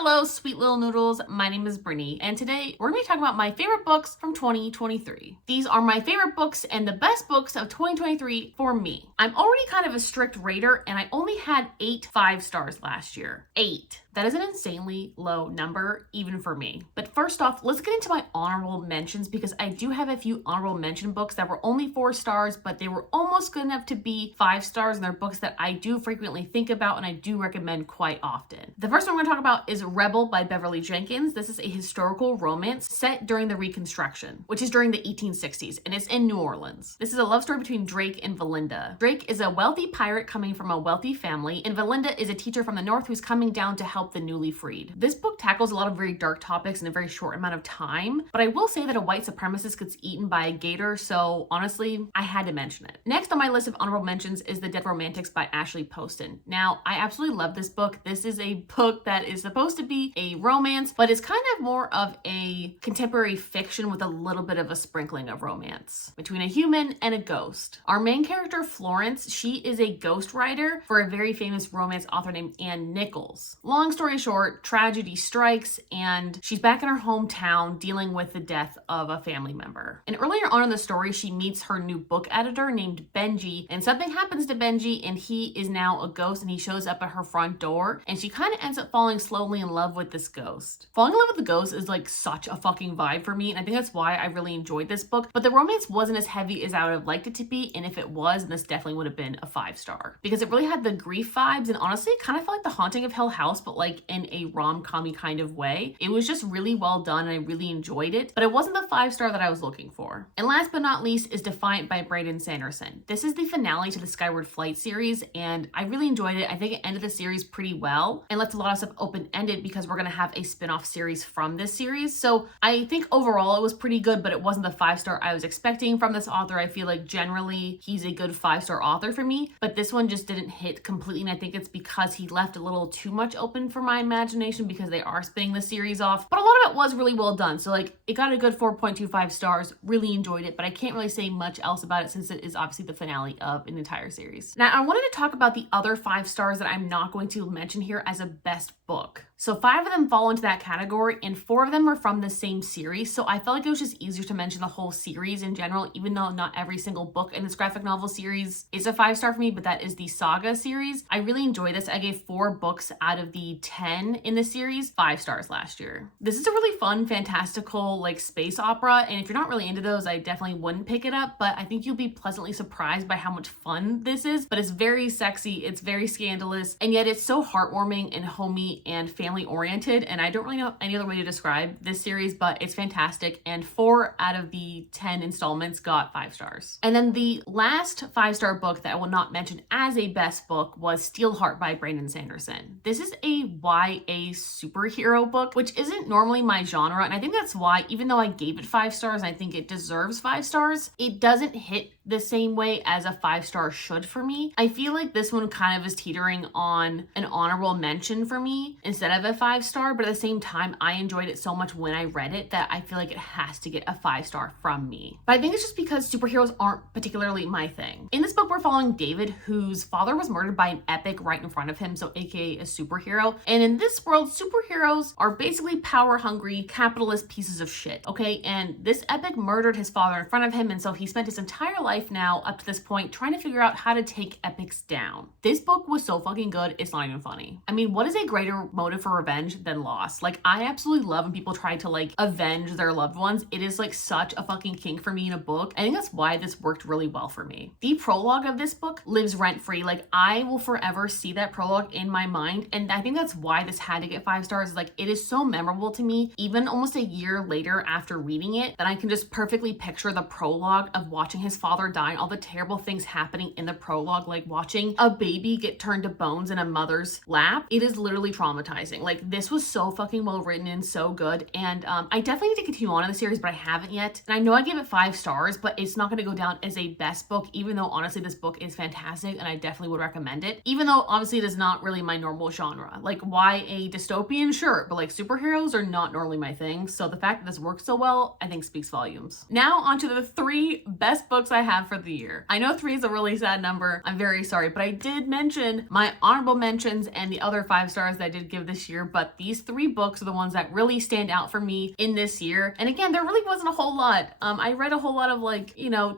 Hello, sweet little noodles. My name is Brittney, and today we're going to be talking about my favorite books from 2023. These are my favorite books and the best books of 2023 for me. I'm already kind of a strict rater, and I only had 8 5-stars last year. 8. That is an insanely low number, even for me. But first off, let's get into my honorable mentions because I do have a few honorable mention books that were only 4 stars, but they were almost good enough to be 5 stars, and they're books that I do frequently think about and I do recommend quite often. The first one we're going to talk about is Rebel by Beverly Jenkins. This is a historical romance set during the Reconstruction, which is during the 1860s, and it's in New Orleans. This is a love story between Drake and Valinda. Drake is a wealthy pirate coming from a wealthy family, and Valinda is a teacher from the north who's coming down to help the newly freed. This book tackles a lot of very dark topics in a very short amount of time, but I will say that a white supremacist gets eaten by a gator, so honestly, I had to mention it. Next on my list of honorable mentions is The Dead Romantics by Ashley Poston. Now, I absolutely love this book. This is a book that is supposed to be a romance, but it's kind of more of a contemporary fiction with a little bit of a sprinkling of romance between a human and a ghost. Our main character, Florence, she is a ghostwriter for a very famous romance author named Anne Nichols. Long story short, tragedy strikes and she's back in her hometown dealing with the death of a family member. And earlier on in the story, she meets her new book editor named Benji, and something happens to Benji and he is now a ghost, and he shows up at her front door, and she kind of ends up falling slowly in love with this ghost. Falling in love with the ghost is like such a fucking vibe for me, and I think that's why I really enjoyed this book, but the romance wasn't as heavy as I would have liked it to be, and if it was, then this definitely would have been a 5-star because it really had the grief vibes, and honestly it kind of felt like The Haunting of Hill House, but like in a rom-com-y kind of way. It was just really well done and I really enjoyed it, but it wasn't the 5-star that I was looking for. And last but not least is Defiant by Brandon Sanderson. This is the finale to the Skyward Flight series, and I really enjoyed it. I think it ended the series pretty well and lets a lot of stuff open-ended because we're going to have a spin-off series from this series. So I think overall it was pretty good, but it wasn't the 5-star I was expecting from this author. I feel like generally he's a good 5-star author for me, but this one just didn't hit completely, and I think it's because he left a little too much open for my imagination because they are spinning the series off. But a lot of it was really well done, so like it got a good 4.25 stars. Really enjoyed it, but I can't really say much else about it since it is obviously the finale of an entire series. Now I wanted to talk about the other 5 stars that I'm not going to mention here as a best book. So 5 of them fall into that category and 4 of them are from the same series. So I felt like it was just easier to mention the whole series in general, even though not every single book in this graphic novel series is a 5-star for me, but that is the Saga series. I really enjoyed this. I gave 4 books out of the 10 in the series 5 stars last year. This is a really fun, fantastical like space opera, and if you're not really into those, I definitely wouldn't pick it up, but I think you'll be pleasantly surprised by how much fun this is. But it's very sexy, it's very scandalous, and yet it's so heartwarming and homey and family oriented, and I don't really know any other way to describe this series, but it's fantastic, and 4 out of the 10 installments got 5 stars. And then the last 5-star book that I will not mention as a best book was Steelheart by Brandon Sanderson. This is a YA superhero book, which isn't normally my genre, and I think that's why, even though I gave it 5 stars, I think it deserves 5 stars, it doesn't hit the same way as a 5-star should for me. I feel like this one kind of is teetering on an honorable mention for me instead of a 5-star, but at the same time, I enjoyed it so much when I read it that I feel like it has to get a 5-star from me. But I think it's just because superheroes aren't particularly my thing. In this book, we're following David, whose father was murdered by an epic right in front of him, so aka a superhero. And in this world, superheroes are basically power-hungry, capitalist pieces of shit, okay? And this epic murdered his father in front of him, and so he spent his entire life now up to this point trying to figure out how to take epics down. This book was so fucking good, it's not even funny. I mean, what is a greater motive for revenge than loss? Like, I absolutely love when people try to like avenge their loved ones. It is like such a fucking kink for me in a book. I think that's why this worked really well for me. The prologue of this book lives rent-free. Like, I will forever see that prologue in my mind, and I think that's why this had to get 5 stars. Like, it is so memorable to me, even almost a year later after reading it, that I can just perfectly picture the prologue of watching his father die and all the terrible things happening in the prologue, like watching a baby get turned to bones in a mother's lap. It is literally traumatizing. Like, this was so fucking well written and so good, and I definitely need to continue on in the series, but I haven't yet. And I know I gave it 5 stars, but it's not going to go down as a best book, even though honestly this book is fantastic and I definitely would recommend it, even though obviously it is not really my normal genre. Like, YA dystopian, sure, but like superheroes are not normally my thing, so the fact that this works so well I think speaks volumes. Now onto the 3 best books I have have for the year. I know 3 is a really sad number. I'm very sorry, but I did mention my honorable mentions and the other 5 stars that I did give this year, but these 3 books are the ones that really stand out for me in this year. And again, there really wasn't a whole lot. I read a whole lot of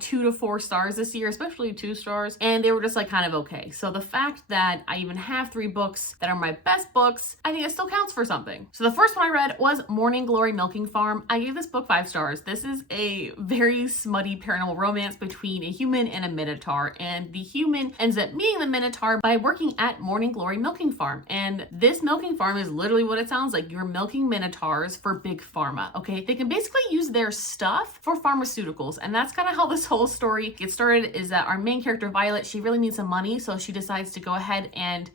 2 to 4 stars this year, especially 2 stars, and they were just kind of okay. So the fact that I even have 3 books that are my best books, I think it still counts for something. So the first one I read was Morning Glory Milking Farm. I gave this book 5 stars. This is a very smutty paranormal romance between a human and a minotaur, and the human ends up meeting the minotaur by working at Morning Glory Milking Farm. And this milking farm is literally what it sounds like. You're milking minotaurs for big pharma, okay? They can basically use their stuff for pharmaceuticals, and that's kind of how this whole story gets started, is that our main character, Violet, she really needs some money, so she decides to go ahead and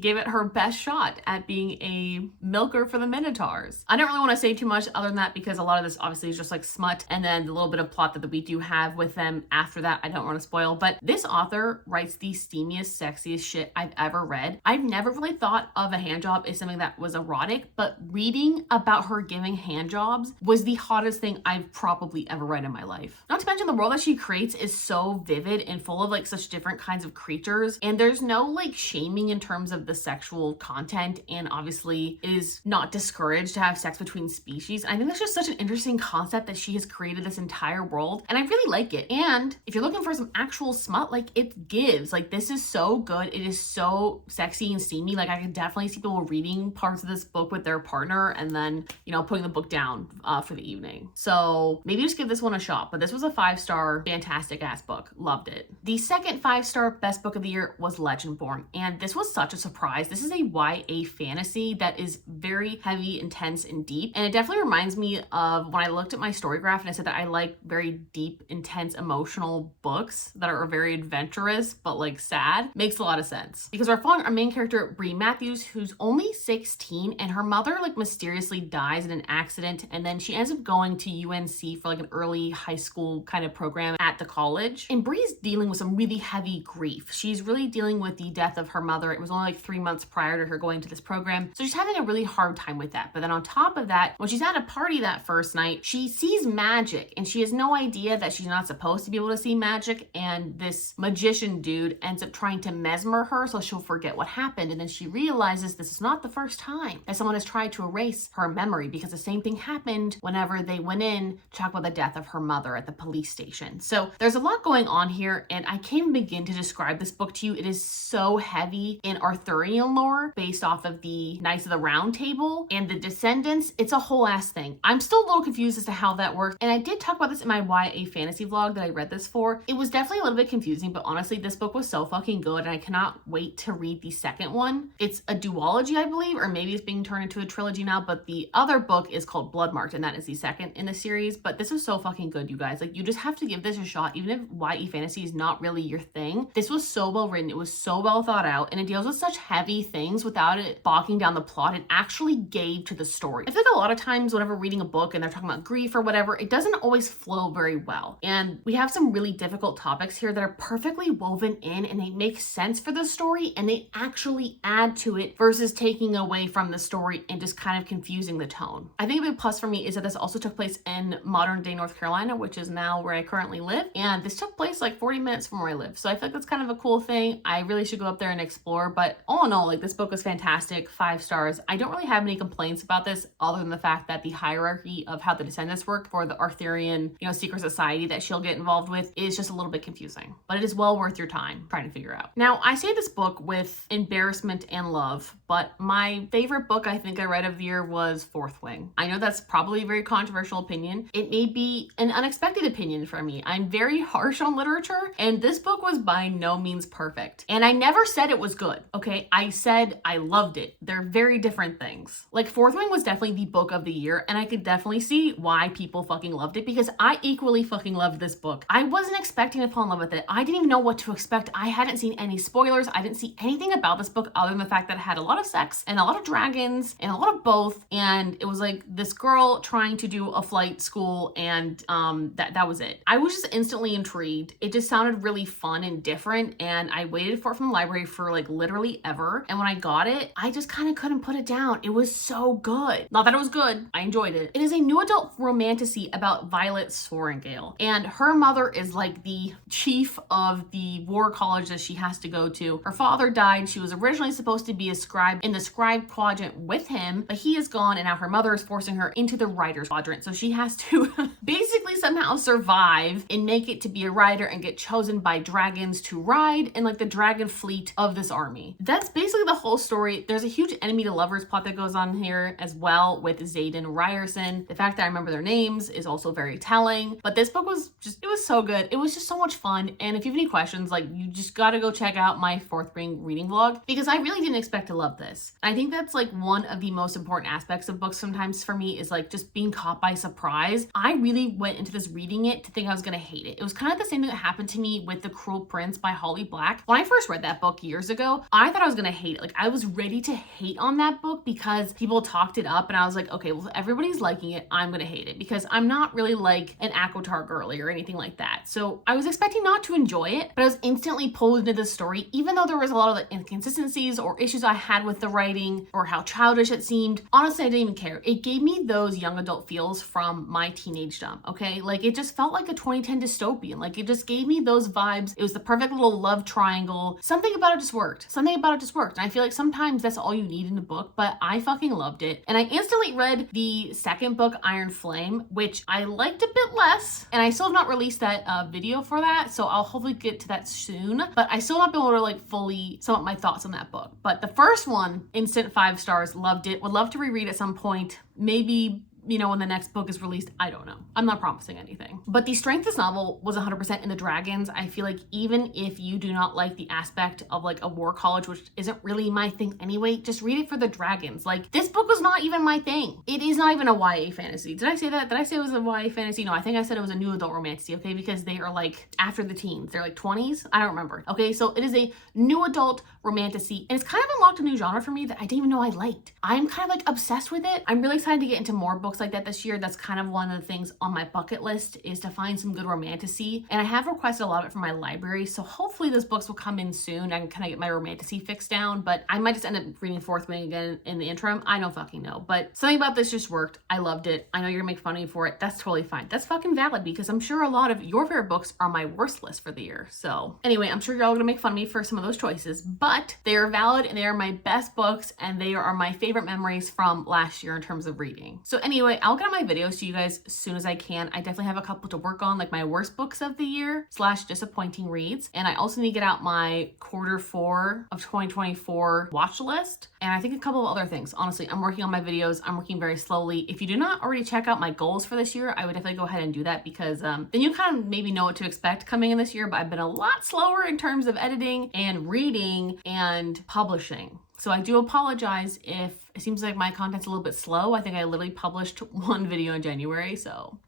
give it her best shot at being a milker for the minotaurs. I don't really want to say too much other than that, because a lot of this obviously is just smut, and then the little bit of plot that we do have with them after that I don't want to spoil. But this author writes the steamiest, sexiest shit I've ever read. I've never really thought of a handjob as something that was erotic, but reading about her giving handjobs was the hottest thing I've probably ever read in my life. Not to mention the world that she creates is so vivid and full of such different kinds of creatures, and there's no shaming in terms of the sexual content, and obviously it is not discouraged to have sex between species. I think that's just such an interesting concept that she has created this entire world, and I really like it. And if you're looking for some actual smut, it gives. This is so good. It is so sexy and steamy. I can definitely see people reading parts of this book with their partner and then, putting the book down for the evening. So maybe just give this one a shot. But this was a 5-star, fantastic ass book. Loved it. The second 5-star best book of the year was Legendborn, and this was such a surprise. This is a YA fantasy that is very heavy, intense, and deep, and it definitely reminds me of when I looked at my story graph and I said that I like very deep, intense, emotional books that are very adventurous but sad. Makes a lot of sense, because we're following our main character, Bree Matthews, who's only 16, and her mother mysteriously dies in an accident, and then she ends up going to UNC for an early high school kind of program at the college. And Bree's dealing with some really heavy grief. She's really dealing with the death of her mother. It was only 3 months prior to her going to this program, so she's having a really hard time with that. But then on top of that, when she's at a party that first night, she sees magic, and she has no idea that she's not supposed to be able to see magic, and this magician dude ends up trying to mesmer her so she'll forget what happened. And then she realizes this is not the first time that someone has tried to erase her memory, because the same thing happened whenever they went in to talk about the death of her mother at the police station. So there's a lot going on here, and I can't even begin to describe this book to you. It is so heavy in Arthurian lore based off of the Knights of the Round Table and the Descendants. It's a whole ass thing. I'm still a little confused as to how that works, and I did talk about this in my YA fantasy vlog that I read this for. It was definitely a little bit confusing, but honestly, this book was so fucking good, and I cannot wait to read the second one. It's a duology, I believe, or maybe it's being turned into a trilogy now, but the other book is called Bloodmarked, and that is the second in the series. But this is so fucking good, you guys. You just have to give this a shot, even if YA fantasy is not really your thing. This was so well written, it was so well thought out, and it deals with such heavy things without it bogging down the plot. It actually gave to the story. I feel like a lot of times whenever reading a book and they're talking about grief or whatever, it doesn't always flow very well. And we have some really difficult topics here that are perfectly woven in, and they make sense for the story, and they actually add to it versus taking away from the story and just kind of confusing the tone. I think a big plus for me is that this also took place in modern day North Carolina, which is now where I currently live, and this took place 40 minutes from where I live. So I feel like that's kind of a cool thing. I really should go up there and explore, but all in all, this book was fantastic. 5 stars. I don't really have any complaints about this other than the fact that the hierarchy of how the Descendants work for the Arthurian, secret society that she'll get involved with is just a little bit confusing, but it is well worth your time trying to figure out. Now, I say this book with embarrassment and love, but my favorite book I think I read of the year was Fourth Wing. I know that's probably a very controversial opinion. It may be an unexpected opinion for me. I'm very harsh on literature, and this book was by no means perfect. And I never said it was good, okay? I said I loved it. They're very different things. Fourth Wing was definitely the book of the year, and I could definitely see why people fucking loved it, because I equally fucking loved this book. I wasn't expecting to fall in love with it. I didn't even know what to expect. I hadn't seen any spoilers. I didn't see anything about this book other than the fact that it had a lot of of sex and a lot of dragons and a lot of both. And it was like this girl trying to do a flight school, and that was it. I was just instantly intrigued. It just sounded really fun and different, and I waited for it from the library for like literally ever. And when I got it, I just kind of couldn't put it down. It was so good. Not that it was good, I enjoyed it. It is a new adult romantasy about Violet Sorrengail, and her mother is like the chief of the war college that she has to go to. Her father died. She was originally supposed to be a scribe in the scribe quadrant with him, but he is gone, and now her mother is forcing her into the writer's quadrant. So she has to basically somehow survive and make it to be a rider and get chosen by dragons to ride in like the dragon fleet of this army. That's basically the whole story. There's a huge enemy to lovers plot that goes on here as well with Xaden Ryerson. The fact that I remember their names is also very telling, but this book was just, it was so good. It was just so much fun. And if you have any questions, like, you just gotta go check out my 4th grade reading vlog, because I really didn't expect to love this. I think that's like one of the most important aspects of books sometimes for me, is like just being caught by surprise. I really went into this reading it to think I was gonna hate it. It was kind of the same thing that happened to me with The Cruel Prince by Holly Black. When I first read that book years ago, I thought I was gonna hate it. Like, I was ready to hate on that book because people talked it up, and I was like, okay, well, if everybody's liking it, I'm gonna hate it, because I'm not really like an ACOTAR girly or anything like that. So I was expecting not to enjoy it, but I was instantly pulled into the story, even though there was a lot of the inconsistencies or issues I had with the writing or how childish it seemed. Honestly, I didn't even care. It gave me those young adult feels from my teenagedom, okay? Like, it just felt like a 2010 dystopian. Like, it just gave me those vibes. It was the perfect little love triangle. Something about it just worked. Something about it just worked. And I feel like sometimes that's all you need in a book, but I fucking loved it. And I instantly read the second book, Iron Flame, which I liked a bit less, and I still have not released that video for that, so I'll hopefully get to that soon, but I still not been able to like fully sum up my thoughts on that book. But the first one, instant 5 stars, loved it, would love to reread at some point, maybe, you know, when the next book is released. I don't know. I'm not promising anything. But the strength of this novel was 100% in the dragons. I feel like even if you do not like the aspect of like a war college, which isn't really my thing anyway, just read it for the dragons. Like, this book was not even my thing. It is not even a YA fantasy. Did I say that? Did I say it was a YA fantasy? No, I think I said it was a new adult romantasy, okay? Because they are like after the teens. They're like 20s. I don't remember. Okay, so it is a new adult romantasy, and it's kind of unlocked a new genre for me that I didn't even know I liked. I'm kind of like obsessed with it. I'm really excited to get into more books like that this year. That's kind of one of the things on my bucket list, is to find some good romantasy, and I have requested a lot of it from my library, so hopefully those books will come in soon. I can kind of get my romantasy fixed down, but I might just end up reading 4th Wing again in the interim. I don't fucking know, but something about this just worked. I loved it. I know you're gonna make fun of me for it. That's totally fine. That's fucking valid, because I'm sure a lot of your favorite books are my worst list for the year. So anyway, I'm sure you're all gonna make fun of me for some of those choices, but they are valid, and they are my best books, and they are my favorite memories from last year in terms of reading. So anyway, I'll get on my videos to you guys as soon as I can. I definitely have a couple to work on, like my worst books of the year / disappointing reads. And I also need to get out my Q4 of 2024 watch list. And I think a couple of other things. Honestly, I'm working on my videos. I'm working very slowly. If you do not already check out my goals for this year, I would definitely go ahead and do that, because then you kind of maybe know what to expect coming in this year. But I've been a lot slower in terms of editing and reading and publishing. So I do apologize if it seems like my content's a little bit slow. I think I literally published 1 video in January, so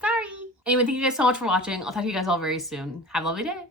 sorry. Anyway, thank you guys so much for watching. I'll talk to you guys all very soon. Have a lovely day.